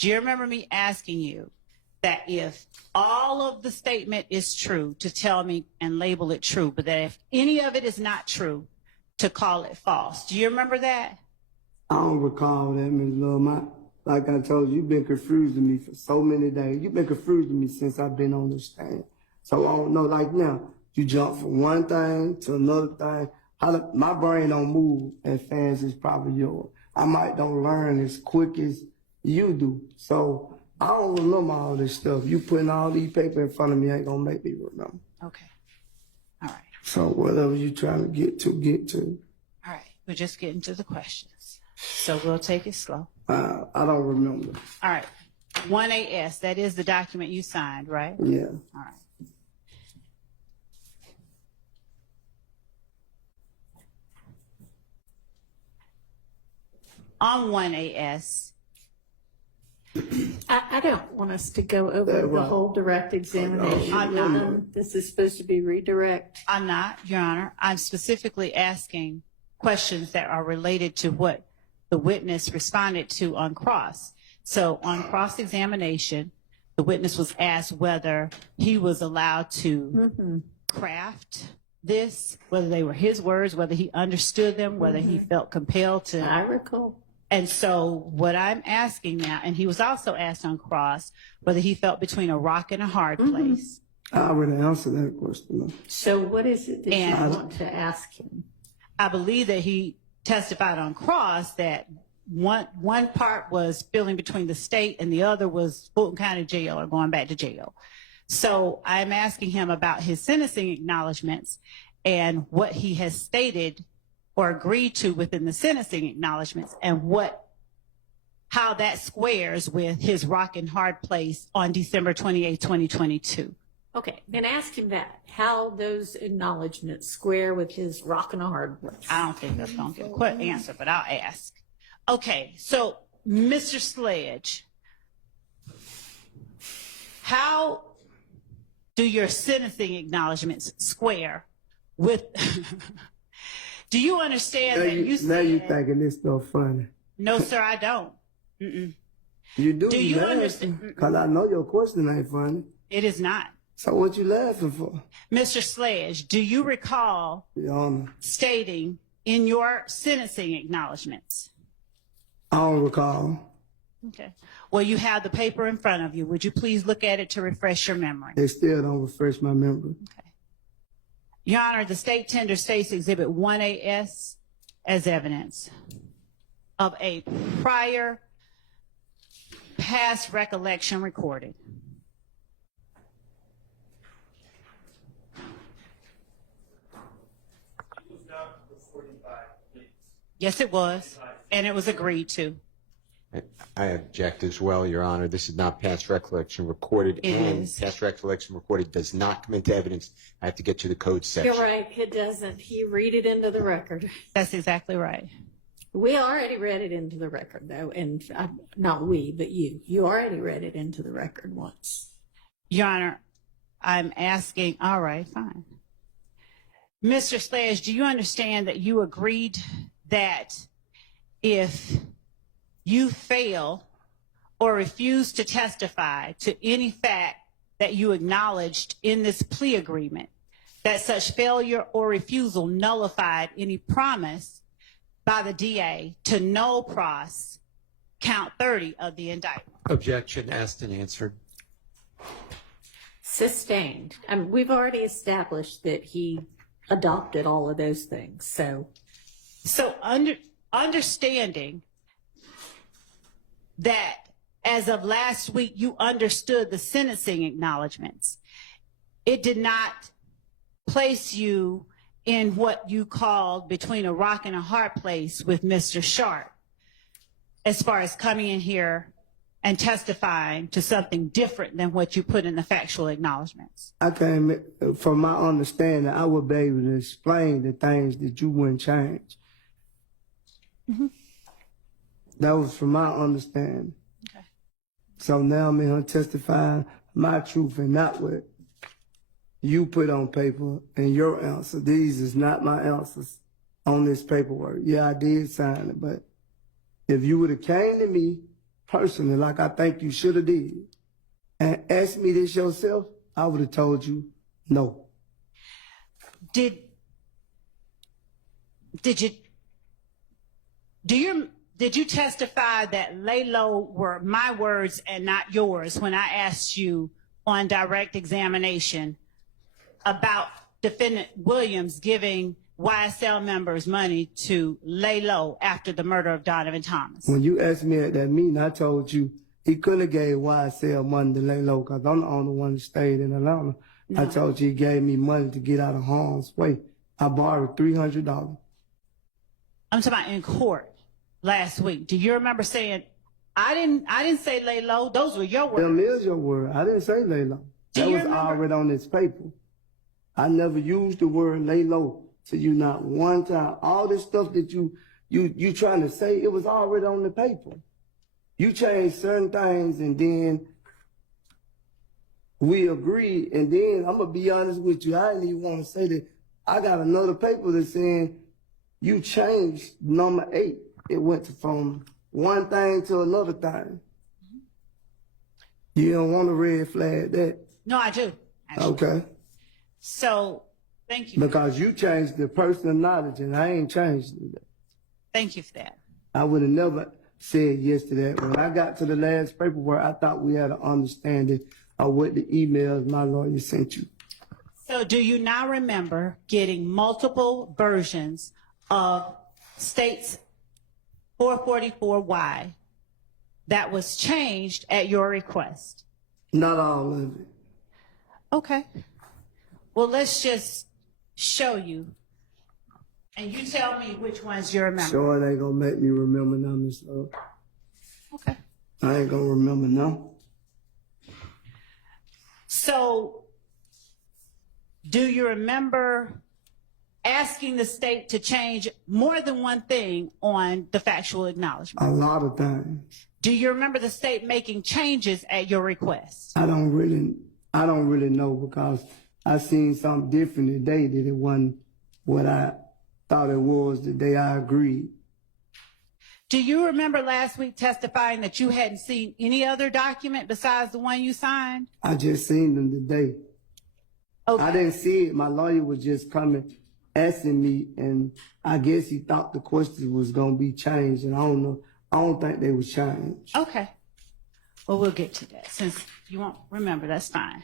Do you remember me asking you that if all of the statement is true, to tell me and label it true, but that if any of it is not true, to call it false? Do you remember that? I don't recall that, Ms. Love. Like I told you, you've been confusing me for so many days. You've been confusing me since I've been on this stand. So I don't know, like now, you jump from one thing to another thing. My brain don't move as fast as probably yours. I might don't learn as quick as you do. So I don't remember all this stuff. You putting all these papers in front of me ain't gonna make me remember. Okay. All right. So whatever you trying to get to. All right. We're just getting to the questions. So we'll take it slow. I don't remember. All right. 1AS, that is the document you signed, right? Yeah. All right. On 1AS. I don't want us to go over the whole direct examination. I'm not. This is supposed to be redirect. I'm not, Your Honor. I'm specifically asking questions that are related to what the witness responded to on cross. So on cross-examination, the witness was asked whether he was allowed to craft this, whether they were his words, whether he understood them, whether he felt compelled to. I recall. And so what I'm asking now, and he was also asked on cross whether he felt between a rock and a hard place. I already answered that question. So what is it that you want to ask him? I believe that he testified on cross that one part was feeling between the state and the other was Fulton County Jail or going back to jail. So I'm asking him about his sentencing acknowledgments and what he has stated or agreed to within the sentencing acknowledgments and how that squares with his rock and hard place on December 28, 2022. Okay, then ask him that, how those acknowledgments square with his rock and a hard place. I don't think that's going to be a quick answer, but I'll ask. Okay, so Mr. Sledge, how do your sentencing acknowledgments square with? Do you understand that you said? Now you thinking this stuff funny. No, sir, I don't. Mm-mm. You do. Do you understand? Because I know your question ain't funny. It is not. So what you laughing for? Mr. Sledge, do you recall Your Honor, stating in your sentencing acknowledgments? I don't recall. Okay. Well, you have the paper in front of you. Would you please look at it to refresh your memory? They still don't refresh my memory. Okay. Your Honor, the state tender states Exhibit 1AS as evidence of a prior past recollection recorded. Yes, it was, and it was agreed to. I object as well, Your Honor. This is not past recollection recorded, and past recollection recorded does not come into evidence. I have to get to the code section. You're right, it doesn't. He read it into the record. That's exactly right. We already read it into the record, though, and not we, but you. You already read it into the record once. Your Honor, I'm asking, all right, fine. Mr. Sledge, do you understand that you agreed that if you fail or refuse to testify to any fact that you acknowledged in this plea agreement, that such failure or refusal nullified any promise by the DA to null pros count 30 of the indictment? Objection asked and answered. Sustained. We've already established that he adopted all of those things, so understanding that as of last week you understood the sentencing acknowledgments, it did not place you in what you called between a rock and a hard place with Mr. Sharp as far as coming in here and testifying to something different than what you put in the factual acknowledgments. I came, from my understanding, I would be able to explain the things that you wouldn't change. Mm-hmm. That was from my understanding. Okay. So now I'm in here testifying my truth and not what you put on paper and your answer. These is not my answers on this paperwork. Yeah, I did sign it, but if you would have came to me personally, like I think you should have did, and asked me this yourself, I would have told you no. Did you testify that lay low were my words and not yours when I asked you on direct examination about defendant Williams giving YSL members money to lay low after the murder of Donovan Thomas? When you asked me at that meeting, I told you he couldn't have gave YSL money to lay low because I'm the only one that stayed in Atlanta. No. I told you he gave me money to get out of harm's way. I borrowed $300. I'm talking about in court last week. Do you remember saying, I didn't say lay low? Those were your words. Them is your word. I didn't say lay low. Do That you was remember? already on this paper. I never used the word lay low to you not one time. All this stuff that you trying to say, it was already on the paper. You changed certain things and then we agreed. And then I'm gonna be honest with you, I didn't even want to say that. I got another paper that's saying you changed number 8. It went from one thing to another thing. You don't want to red flag that. No, I do. Actually. Okay. So thank you. Because you changed the personal knowledge and I ain't changed it. Thank you for that. I would have never said yes to that. When I got to the last paperwork, I thought we had an understanding of what the emails my lawyer sent you. So do you now remember getting multiple versions of states 444Y that was changed at your request? Not all of it. Okay. Well, let's just show you. And you tell me which ones you remember. Sure, it ain't gonna make me remember none of this stuff. Okay. I ain't gonna remember none. So do you remember asking the state to change more than one thing on the factual acknowledgement? A lot of things. Do you remember the state making changes at your request? I don't really know because I seen something different today that it wasn't what I thought it was the day I agreed. Do you remember last week testifying that you hadn't seen any other document besides the one you signed? I just seen them today. Okay. I didn't see it. My lawyer was just coming, asking me, and I guess he thought the question was gonna be changed, and I don't know. I don't think they was changed. Okay. Well, we'll get to that. Since you won't remember, that's fine.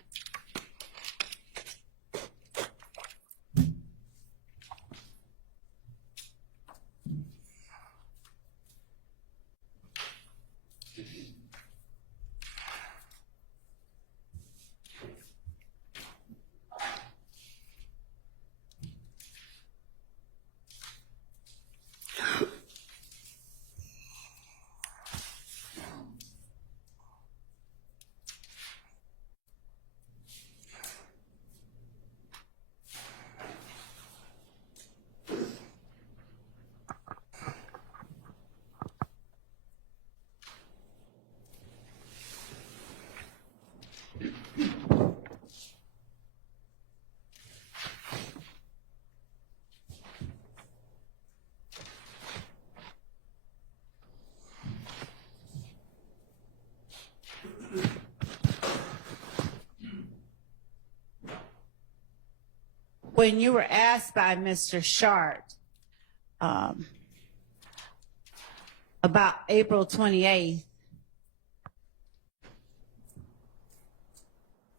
When you were asked by Mr. Shart about April 28th,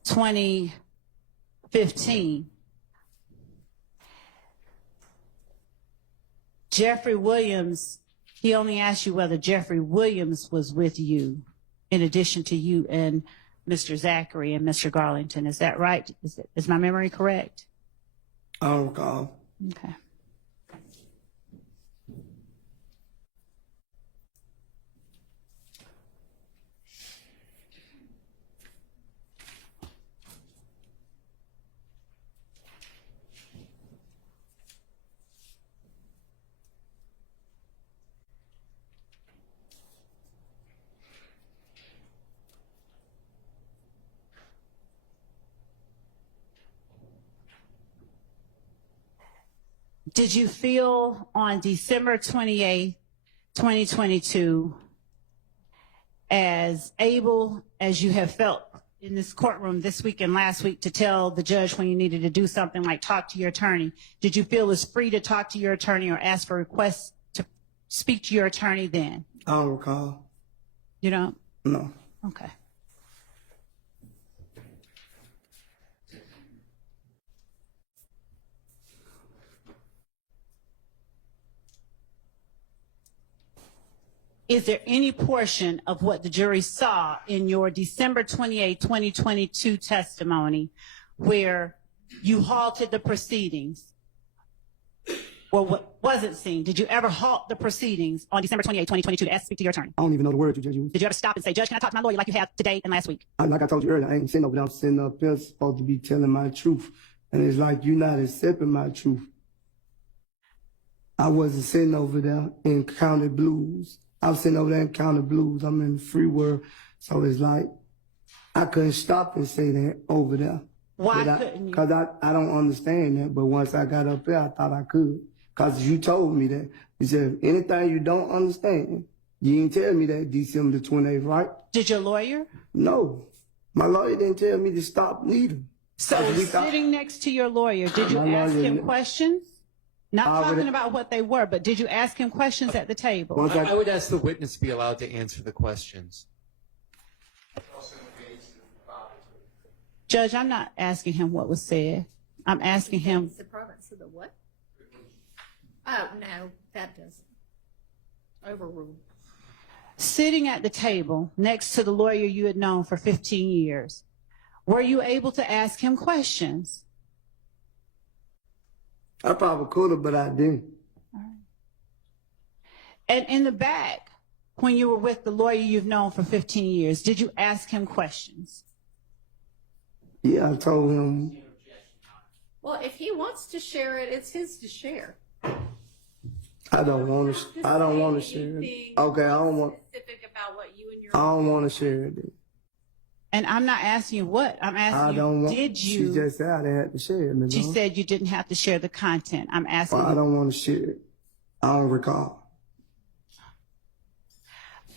2015, Jeffrey Williams, he only asked you whether Jeffrey Williams was with you in addition to you and Mr. Zachary and Mr. Garlington. Is that right? Is my memory correct? I don't recall. Okay. Did you feel on December 28th, 2022, as able as you have felt in this courtroom this week and last week to tell the judge when you needed to do something like talk to your attorney? Did you feel as free to talk to your attorney or ask for requests to speak to your attorney then? I don't recall. You don't? No. Okay. Is there any portion of what the jury saw in your December 28, 2022 testimony where you halted the proceedings? Or what wasn't seen? Did you ever halt the proceedings on December 28, 2022 to ask to speak to your attorney? I don't even know the word you just used. Did you ever stop and say, Judge, can I talk to my lawyer like you have today and last week? Like I told you earlier, I ain't sitting over there. I'm sitting up here supposed to be telling my truth. And it's like you're not accepting my truth. I wasn't sitting over there in County Blues. I was sitting over there in County Blues. I'm in the free world. So it's like I couldn't stop and say that over there. Why couldn't you? Because I don't understand that. But once I got up there, I thought I could. Because you told me that. You said, anything you don't understand, you didn't tell me that December the 28th, right? Did your lawyer? No. My lawyer didn't tell me to stop neither. So sitting next to your lawyer, did you ask him questions? Not talking about what they were, but did you ask him questions at the table? I would ask the witness to be allowed to answer the questions. Judge, I'm not asking him what was said. I'm asking him. It's the province of the what? Oh, no, that doesn't. Overruled. Sitting at the table next to the lawyer you had known for 15 years, were you able to ask him questions? I probably could have, but I didn't. And in the back, when you were with the lawyer you've known for 15 years, did you ask him questions? Yeah, I told him. Well, if he wants to share it, it's his to share. I don't want to. I don't want to share it. Okay, I don't want. Specific about what you and your. I don't want to share it. And I'm not asking you what. I'm I asking don't you, want. did you? She just said I had to share it. She said you didn't have to share the content. I'm asking Well, I you. don't want to share it. I don't recall.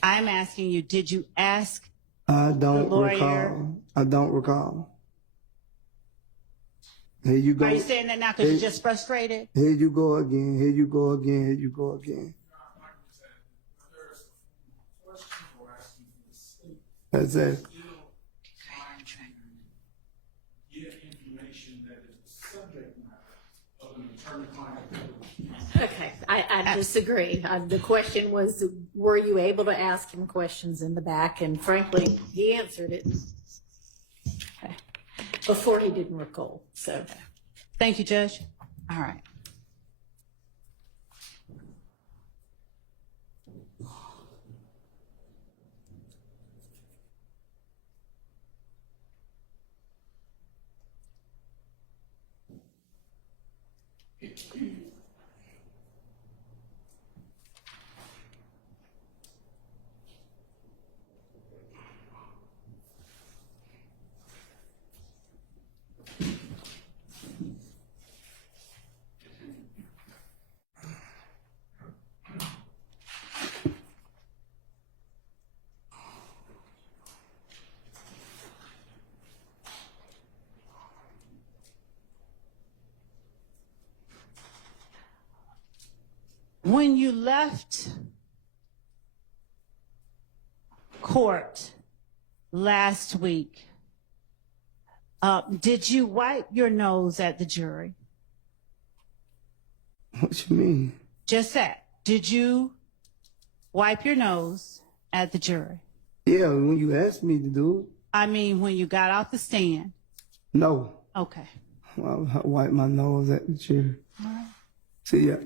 I'm asking you, did you ask? I don't The lawyer. recall. I don't recall. Here you go. Are you saying that now because you're just frustrated? Here you go again. Here you go again. Here you go again. That's it. Get information that is the subject matter of an attorney-client privilege. Okay, I disagree. The question was, were you able to ask him questions in the back? And frankly, he answered it before he didn't recall. So, Thank you, Judge. All right. When you left court last week, did you wipe your nose at the jury? What you mean? Just that. Did you wipe your nose at the jury? Yeah, when you asked me to do it. I mean, when you got off the stand. No. Okay. I wipe my nose at the chair. All right. See, yeah.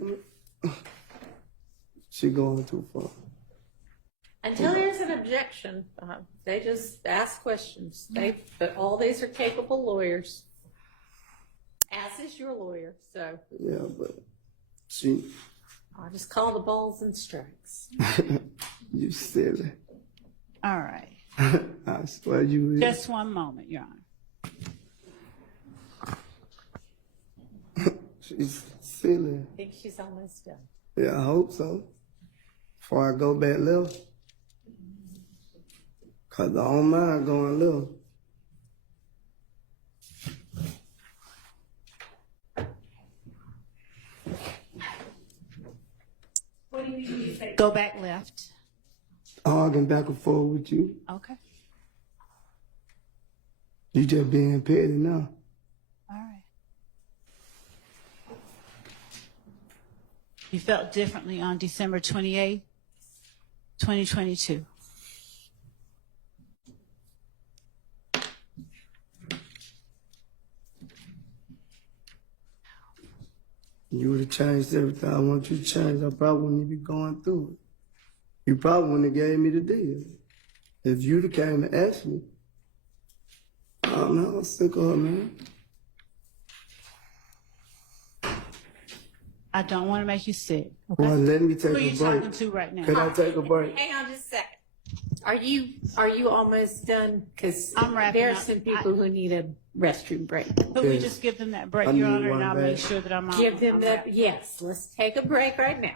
She going too far. until there's an objection, they just ask questions. But all these are capable lawyers, as is your lawyer. So Yeah, but she, I'll just call the balls and strikes. you silly. All right. I swear you is. Just one moment, Your Honor. She's silly. I think she's almost done. Yeah, I hope so. Before I go back left. 'Cause I don't mind going little. What do you mean you say? Go back left. Arguing back and forth with you. Okay. You just being petty now. All right. You felt differently on December 28th, 2022. You would have changed everything I want you to change. I probably wouldn't even be going through it. You probably wouldn't have gave me the deal. If you'd have came and asked me. I don't know, I'm sick of her, man. I don't want to make you sick. Okay. Well, let me take Who are a you break. talking to right now? Can I take a break? Hang on just a second. Are you almost done? Because I'm wrapping there are up. some people who need a restroom break. Could we Yes. just give them that break, I Your need Honor, one and I'll back. make sure that I'm on. Give them I'm that, wrapping. yes, let's take a break right now.